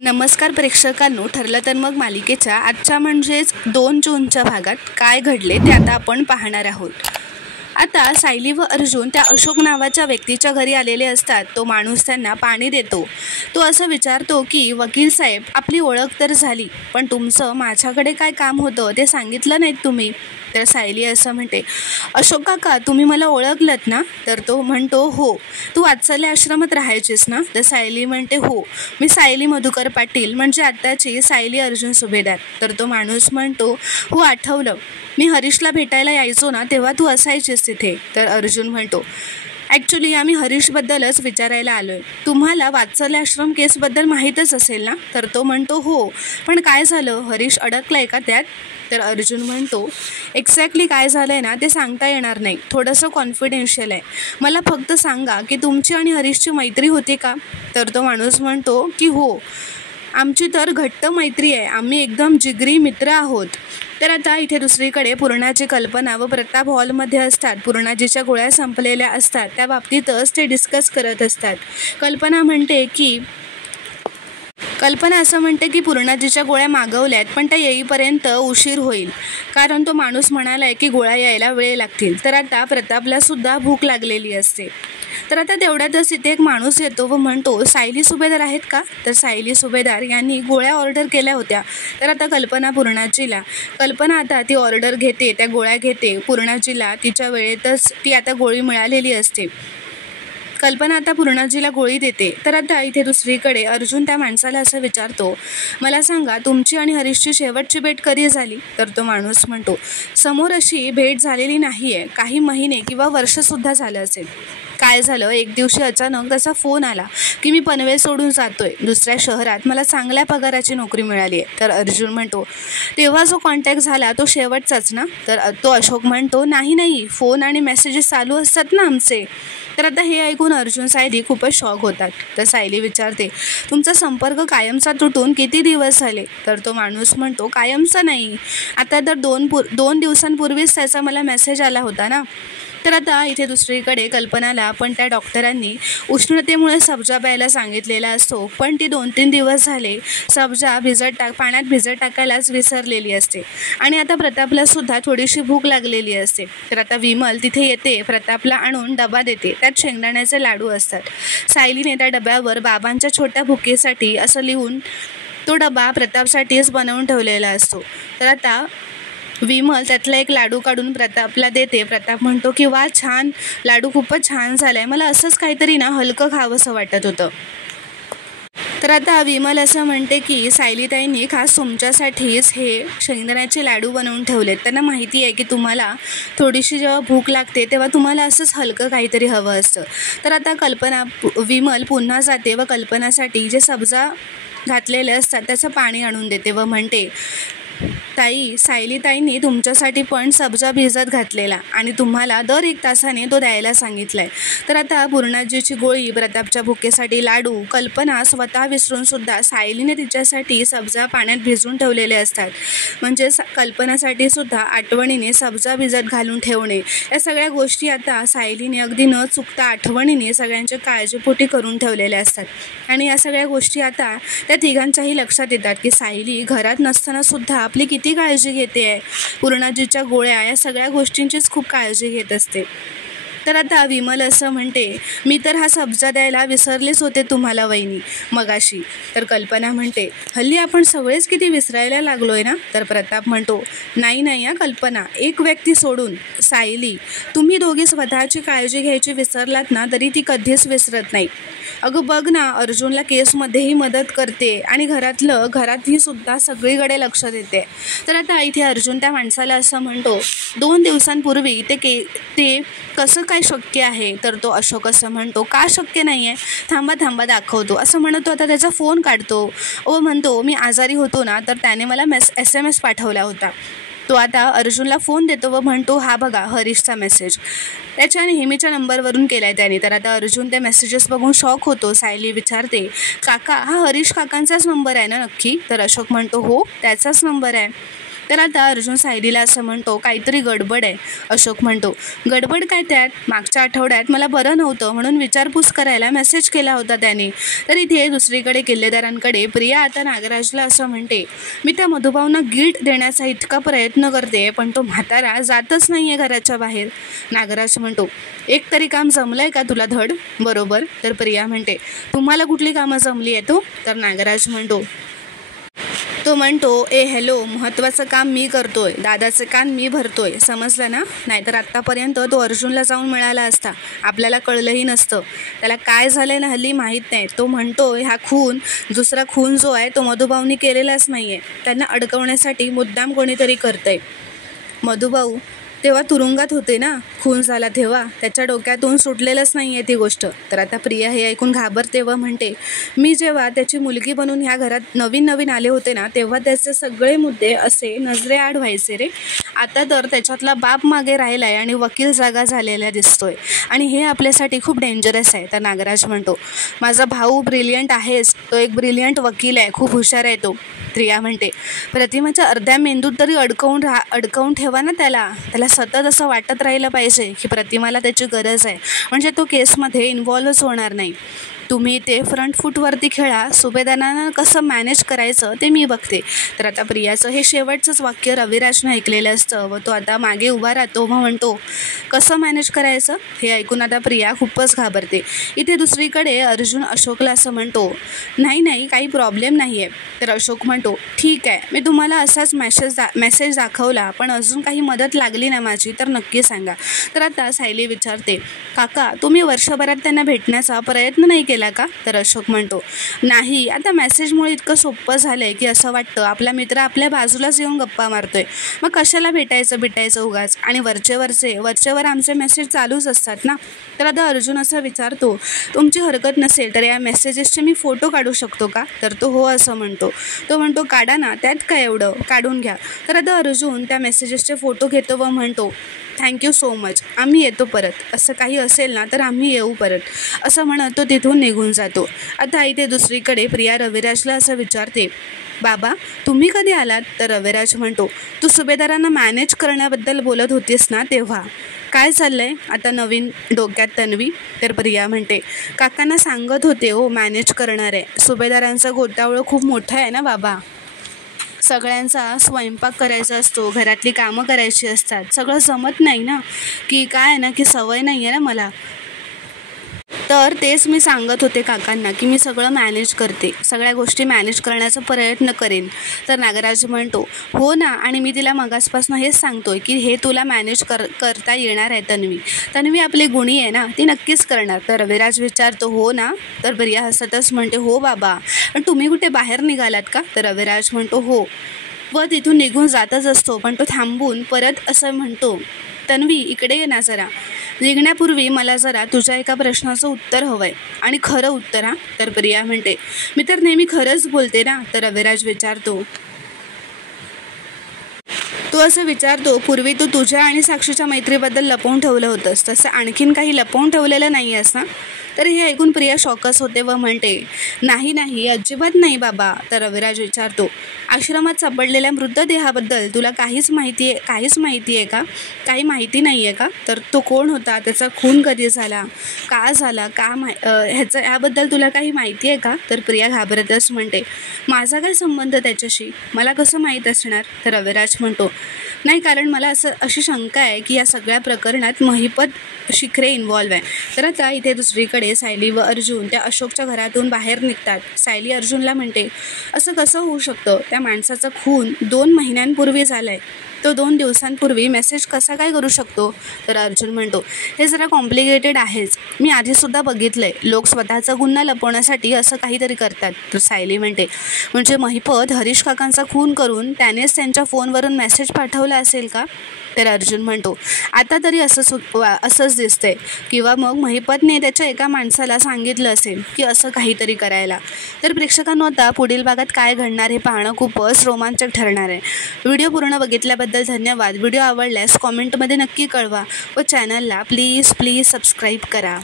नमस्कार प्रेक्षकांनो, ठरलं तर मग मालिकेच्या आजच्या म्हणजेच 2 जूनच्या भागात काय घडले ते आता आपण पाहणार आहोत. आता सायली व अर्जुन त्या अशोक नावाच्या व्यक्तीच्या घरी आलेले असतात. तो माणूस त्यांना पाणी देतो. तो असं विचारतो की वकील साहेब, आपली ओळख तर झाली, पण तुमचं माझ्याकडे काय काम होतं ते सांगितलं नाहीत तुम्ही. तर सायली असं म्हणते, अशोक काका, तुम्ही मला ओळखलत ना? तर तो म्हणतो, हो. तू वात्सल्य आश्रमात राहायचीस ना? तर सायली म्हणते, हो, मी सायली मधुकर पाटील, म्हणजे आत्ताची सायली अर्जुन सुभेदार. तर तो माणूस म्हणतो, हो आठवलं, मी हरीशला भेटायला यायचो ना तेव्हा तू असायचीस तिथे. तर अर्जुन म्हणतो, ॲक्च्युली आम्ही हरीशबद्दलच विचारायला आलो आहे. तुम्हाला वात्सल्य आश्रम केसबद्दल माहीतच असेल ना? तर तो म्हणतो, हो, पण काय झालं? हरीश अडकला आहे का त्यात? तर अर्जुन म्हणतो, एक्झॅक्टली काय झालं आहे ना ते सांगता येणार नाही, थोडंसं कॉन्फिडेन्शियल आहे. मला फक्त सांगा की तुमची आणि हरीशची मैत्री होती का? तर तो माणूस म्हणतो की हो, आमची तर घट्ट मैत्री आहे, आम्ही एकदम जिगरी मित्र आहोत. तर आता इथे दुसरीकडे पूर्णाची कल्पना व प्रताप हॉलमध्ये असतात. पूर्णाजीच्या गोळ्या संपलेल्या असतात, त्या बाबतीतच ते डिस्कस करत असतात. कल्पना असं म्हणते की पूर्णाजीच्या गोळ्या मागवल्यात, पण त्या येईपर्यंत उशीर होईल, कारण तो माणूस म्हणाला आहे की गोळ्या यायला वेळ लागतील. तर आता प्रतापला सुद्धा भूक लागलेली असते. तर आता तेवढ्यातच इथे एक माणूस येतो व म्हणतो, सायली सुभेदार आहेत का? तर सायली सुभेदार यांनी गोळ्या ऑर्डर केल्या होत्या. तर आता कल्पना आता ती ऑर्डर घेते, त्या गोळ्या घेते. पूर्णाजीला तिच्या वेळेतच ती आता गोळी मिळालेली असते. कल्पना आता पूर्णाजीला गोळी देते. तर आता इथे दुसरीकडे अर्जुन त्या माणसाला असं विचारतो, मला सांगा, तुमची आणि हरीशची शेवटची भेट कधी झाली? तर तो माणूस म्हणतो, समोर अशी भेट झालेली नाही आहे, काही महिने किंवा वर्षसुद्धा झालं असेल. काय झालं, एक दिवशी अचानक त्याचा फोन आला की मी पनवेल सोडून जातोय, दुसऱ्या शहरात मला चांगल्या पगाराची नोकरी मिळाली आहे. तर अर्जुन म्हणतो, तेव्हा जो कॉन्टॅक्ट झाला तो शेवटचाच ना? तर तो अशोक म्हणतो, नाही, फोन आणि मेसेजेस चालू असतात ना आमचे. तर आता हे ऐकून अर्जुन सायली खूपच शॉक होतात. तर सायली विचारते, तुमचा संपर्क कायमचा तुटून किती दिवस झाले? तर तो माणूस म्हणतो, कायमचा नाही, आता तर 2 दिवसांपूर्वीच त्याचा मला मेसेज आला होता ना. तर आता इथे दुसरीकडे कल्पनाला पण त्या डॉक्टरांनी उष्णतेमुळे सब्जा प्यायला सांगितलेला असतो, पण ती 2-3 दिवस झाले सब्जा पाण्यात भिजत टाकायलाच विसरलेली असते. आणि आता प्रतापला सुद्धा थोडीशी भूक लागलेली असते. तर आता विमल तिथे येते, प्रतापला आणून डबा देते, त्यात शेंगदाण्याचे लाडू असतात. सायलीने त्या डब्यावर बाबांच्या छोट्या भुकेसाठी असं लिहून तो डबा प्रतापसाठीच बनवून ठेवलेला असतो. तर आता विमल त्यातला एक लाडू काढून प्रतापला देते. प्रताप म्हणतो की वा, छान, लाडू खूपच छान झाला आहे, मला असंच काहीतरी ना हलकं खावंसं वाटत होतं. तर आता विमल असं म्हणते की सायलीताईंनी खास तुमच्यासाठीच हे शेंगदाण्याचे लाडू बनवून ठेवलेत. त्यांना माहिती आहे की तुम्हाला थोडीशी जेव्हा भूक लागते तेव्हा तुम्हाला असंच हलकं काहीतरी हवं असतं. तर आता विमल पुन्हा जाते व कल्पनासाठी जे सब्जा घातलेले असतात त्याचं पाणी आणून देते व म्हणते, ताई, सायलीताईंनी तुमच्यासाठी पण सब्जा भिजत घातलेला आणि तुम्हाला दर 1 तासाने तो द्यायला सांगितला आहे. तर आता पूर्णाजीची गोळी, प्रतापच्या भुकेसाठी लाडू, कल्पना स्वतः विसरूनसुद्धा सायलीने तिच्यासाठी सब्जा पाण्यात भिजवून ठेवलेले असतात. म्हणजे कल्पनासाठी सुद्धा आठवणीने सब्जा भिजत घालून ठेवणे, या सगळ्या गोष्टी आता सायलीने अगदी न चुकता आठवणीने सगळ्यांच्या काळजीपोटी करून ठेवलेल्या असतात. आणि या सगळ्या गोष्टी आता त्या तिघांच्याही लक्षात येतात की सायली घरात नसतानासुद्धा आपली किती काळजी घेते आहे. पूर्णाजीच्या गोळ्या, या सगळ्या गोष्टींचीच खूप काळजी घेत असते. तर आता विमल असं म्हणते, मी तर हा सब्जा द्यायला विसरलेच होते तुम्हाला वहिनी मगाशी. तर कल्पना म्हणते, हल्ली आपण सगळेच किती विसरायला लागलो आहे ना? तर प्रताप म्हणतो, नाही या कल्पना, एक व्यक्ती सोडून, सायली, तुम्ही दोघी स्वतःची काळजी घ्यायची विसरलात ना तरी ती कधीच विसरत नाही. अगं बघ ना, अर्जुनला केसमध्येही मदत करते आणि घरातही सुद्धा सगळीकडे लक्ष देते. तर आता इथे अर्जुन त्या माणसाला असं म्हणतो, 2 दिवसांपूर्वी ते कसं काय शक्य आहे? तर तो अशोक असं म्हणतो, का शक्य नाही आहे? थांबा दाखवतो, असं म्हणतो. आता त्याचा फोन काढतो व म्हणतो, मी आजारी होतो ना तर त्याने मला SMS पाठवला होता. तो आता अर्जुनला फोन देतो व म्हणतो, हा बघा हरीशचा मेसेज, त्याच्या नेहमीच्या नंबरवरून केला आहे त्याने. तर आता अर्जुन त्या मेसेजेस बघून शॉक होतो. सायली विचारते, काका, हा हरीश काकांचाच नंबर आहे ना नक्की? तर अशोक म्हणतो, हो, त्याचाच नंबर आहे. तर आता अर्जुन सायलीला असं म्हणतो, काहीतरी गडबड आहे. अशोक म्हणतो, गडबड काय त्यात? मागच्या आठवड्यात मला बरं नव्हतं म्हणून विचारपूस करायला मेसेज केला होता त्याने. तर इथे दुसरीकडे किल्लेदारांकडे प्रिया आता नागराजला असं म्हणते, मी त्या मधुभाऊंना गिल्ट देण्याचा इतका प्रयत्न करते पण तो म्हातारा जातच नाही आहे घराच्या बाहेर. नागराज म्हणतो, एक तरी काम जमलंय का तुला धड? बरोबर. तर प्रिया म्हणते, तुम्हाला कुठली कामं जमली आहे तो? तर नागराज म्हणतो, ए हॅलो, महत्त्वाचं काम मी करतोय, दादाचे कान मी भरतोय, समजलं ना? नाहीतर आत्तापर्यंत तो अर्जुनला जाऊन मिळाला असता, आपल्याला कळलंही नसतं. त्याला काय झालंय ना हल्ली माहीत नाही. तो म्हणतोय हा दुसरा खून जो आहे तो मधुभाऊंनी केलेलाच नाही आहे, त्यांना अडकवण्यासाठी मुद्दाम कोणीतरी करतंय. मधुभाऊ तेव्हा तुरुंगात होते ना, खून झाला तेव्हा, त्याच्या डोक्यातून सुटलेलंच नाही आहे ती गोष्ट. तर आता प्रिया हे ऐकून घाबरते व म्हणते, मी जेव्हा त्याची मुलगी बनून ह्या घरात नवीन आले होते ना, तेव्हा त्याचे सगळे मुद्दे असे नजरेआड व्हायचे रे. आता तर त्याच्यातला बाप मागे राहिला आहे आणि वकील जागा झालेला दिसतोय आणि हे आपल्यासाठी खूप डेंजरस आहे. तर नागराज म्हणतो, माझा भाऊ ब्रिलियंट आहेच, तो एक ब्रिलियंट वकील आहे, खूप हुशार आहे तो. प्रिया म्हणते, प्रतिमाच्या अर्ध्या मेंदूत तरी अडकवून ठेवा ना त्याला सतत असं वाटत राहिलं पाहिजे की प्रतिमाला त्याची गरज आहे, म्हणजे तो केसमध्ये इन्व्हॉल्वच होणार नाही. तुम्ही ते फ्रंट फूटवरती खेळा, सुभेदारांना कसं मॅनेज करायचं ते मी बघते. तर आता प्रियाचं हे शेवटचंच वाक्य रविराजनं ऐकलेलं असतं व तो आता मागे उभा राहतो व म्हणतो, कसं मॅनेज करायचं? हे ऐकून आता प्रिया खूपच घाबरते. इथे दुसरीकडे अर्जुन अशोकला असं म्हणतो, नाही काही प्रॉब्लेम नाही आहे. तर अशोक म्हणतो, ठीक आहे, मी तुम्हाला असाच मेसेज दाखवला, पण अजून काही मदत लागली ना माझी तर नक्की सांगा. तर आता सायली विचारते, काका तुम्ही वर्षभरात त्यांना भेटण्याचा प्रयत्न नाही केला का? तर अशोक म्हणतो, नाही, आता मेसेजमुळे इतकं सोपं झालं आहे की असं वाटतं आपला मित्र आपल्या बाजूलाच येऊन गप्पा मारतोय, मग कशाला भेटायचं उगाच, आणि वरचेवर आमचे मेसेज चालूच असतात ना. तर आता अर्जुन असं विचारतो, तुमची हरकत नसेल तर या मेसेजेसचे मी फोटो काढू शकतो का? तर तो हो असं म्हणतो. तो म्हणतो, काढा ना, त्यात काय एवढं, काढून घ्या. तर आता अर्जुन त्या मेसेजेसचे फोटो घेतो व म्हणतो, थँक्यू सो मच, आम्ही येतो परत, असं काही असेल ना तर आम्ही येऊ परत, असं म्हणत तो तिथून निघून जातो. आता इथे दुसरीकडे प्रिया रविराजला असं विचारते, बाबा तुम्ही कधी आलात? तर रविराज म्हणतो, तू सुभेदारांना मॅनेज करण्याबद्दल बोलत होतीस ना तेव्हा. काय चाललंय आता नवीन डोक्यात तन्वी? तर प्रिया म्हणते, काकांना सांगत होते हो मॅनेज करणार आहे, सुभेदारांचा गोटावळं खूप मोठा आहे ना बाबा, सगळ्यांचा स्वयंपाक करायचा असतो, घरातली कामं करायची असतात, सगळं जमत नाही ना, की काय ना की सवय नाही आहे ना मला. तर तेच मी सांगत होते काकांना की मी सगळं मॅनेज करते, सगळ्या गोष्टी मॅनेज करण्याचा प्रयत्न करेन. तर नागराज म्हणतो, हो ना, आणि मी तिला मगासपासून हेच सांगतोय की हे तुला मॅनेज करता येणार आहे तन्वी आपली गुणी आहे ना, ती नक्कीच करणार. तर रविराज विचारतो, हो ना? तर प्रिया हसतच म्हणते, हो बाबा, पण तुम्ही कुठे बाहेर निघालात का? तर रविराज म्हणतो, हो, व तिथून निघून जातच असतो, पण तो थांबून परत असं म्हणतो, तन्वी इकडे ये ना जरा, निघण्यापूर्वी मला जरा तुझ्या एका प्रश्नाचं उत्तर हवं आहे, आणि खरं उत्तर हा. तर प्रिया म्हणते, मी तर नेहमी खरंच बोलते ना. तर रविराज विचारतो, तू असं विचारतो, पूर्वी तू तुझ्या आणि साक्षीच्या मैत्रीबद्दल लपवून ठेवलं होतंस, तसं आणखीन काही लपवून ठेवलेलं नाही आहेस ना? तर हे ऐकून प्रिया शॉकच होते व म्हणते, नाही अजिबात नाही बाबा. तर रविराज विचारतो, आश्रमात सापडलेल्या मृतदेहाबद्दल तुला काहीच माहिती आहे का? काही माहिती नाही आहे का? तर तो कोण होता, त्याचा खून कधी झाला, का झाला, ह्याबद्दल तुला काही माहिती आहे का? तर प्रिया घाबरतच म्हणते, माझा काय संबंध त्याच्याशी, मला कसं माहीत असणार? तर रविराज म्हणतो, नाही, कारण मला अशी शंका आहे की या सगळ्या प्रकरणात महिपत शिखरे इन्व्हॉल्व आहे. तर आता इथे दुसरीकडे सायली व अर्जुन त्या अशोकच्या घरातून बाहेर निघतात. सायली अर्जुनला म्हणते, असं कसं होऊ शकतं, त्या माणसाचा खून 2 महिन्यांपूर्वी झाला आहे, तो 2 दिवसांपूर्वी मेसेज कसा काय करू शकतो? तर अर्जुन म्हणतो, हे जरा कॉम्प्लिकेटेड आहेच, मी आधीसुद्धा बघितलं आहे, लोक स्वतःचा गुन्हा लपवण्यासाठी असं काहीतरी करतात. तर सायली म्हणते, म्हणजे महिपत हरीश काकांचा खून करून त्यानेच त्यांच्या फोनवरून मेसेज पाठवला असेल का? तर अर्जुन म्हणतो, आता तरी असंच दिसतंय, किंवा मग महिपतने त्याच्या एका माणसाला सांगितलं असेल की असं काहीतरी करायला. तर प्रेक्षकांनो, आता पुढील भागात काय घडणार हे पाहणं खूपच रोमांचक ठरणार आहे. व्हिडिओ पूर्ण बघितल्याबद्दल धन्यवाद. व्हिडिओ आवडल्यास कॉमेंटमध्ये नक्की कळवा व चॅनलला प्लीज सबस्क्राईब करा.